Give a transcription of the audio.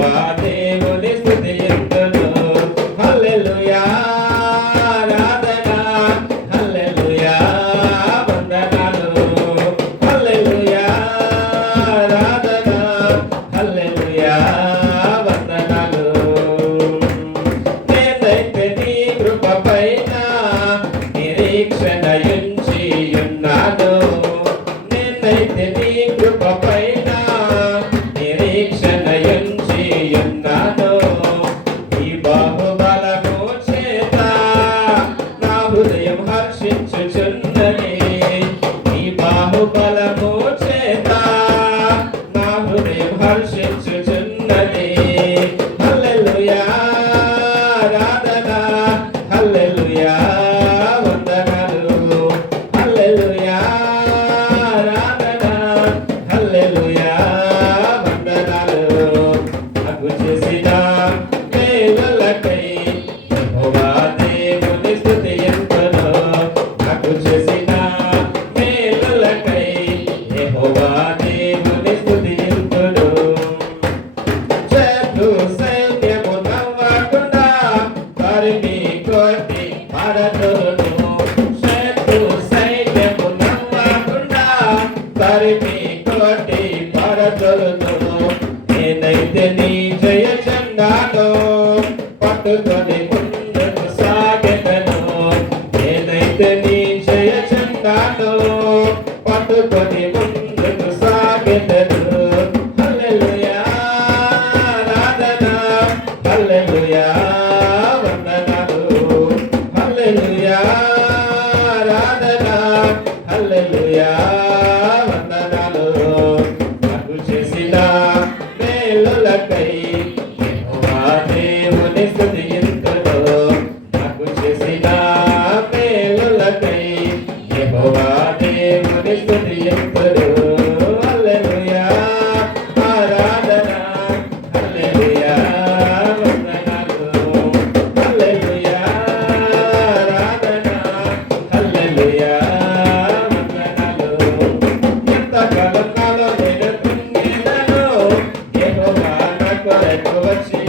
యెహోవా దేవుని స్తుతింతును. హల్లెలూయా ఆరాధన, హల్లెలూయా వందనాలు, హల్లెలూయా ఆరాధన, హల్లెలూయా వందనాలు. నేనైతే నీ కృపపైన నిరీక్షణయుంచి ఉన్నాను. నేనైతే నీ కృపపైన నిరీక్షణయుంచి ఉన్నాను. ఈ బాహుబలము చేత నా హృదయం హర్షించుచున్నది. ఈ బాహుబలము చేత నా హృదయం హర్షించుచున్నది. హల్లెలూయా ఆరాధన, హల్లెలూయా వందనాలు, హల్లెలూయా ఆరాధన, హల్లెలూయా వందనాలు. నాకు చేసిన మేలులకై యెహోవా దేవుని స్తుతింతును. నాకు చేసిన మేలులకై యెహోవా దేవుని స్తుతింతును. శత్రు సైన్యము నవ్వకుండా తరిమి కొట్టి పడతును. శత్రు సైన్యము నవ్వకుండా తరిమి కొట్టి పడతును. నేనైతే నీ జయ జెండాను పట్టుకొని ముందుకు సాగెదను. నేనైతే నీ జయ జెండాను పట్టుకొని ముందుకు సాగెదను. హల్లెలూయా ఆరాధన, హల్లెలూయా వందనాలు, హల్లెలూయా ఆరాధన, హల్లెలూయా వందనాలు. నాకు చేసిన మేలులకై యెహోవా దేవుని స్తుతింతును. నాకు చేసిన మేలులకై యెహోవా దేవుని స్తుతింతును. హల్లెలూయా ఆరాధన, హల్లెలూయా వందనాలు, హల్లెలూయా ఆరాధన, హల్లెలూయా వందనాలు. ఎంతకాలం నాలో నేను కుంగినను, యెహోవా నా కొరకు వచ్చి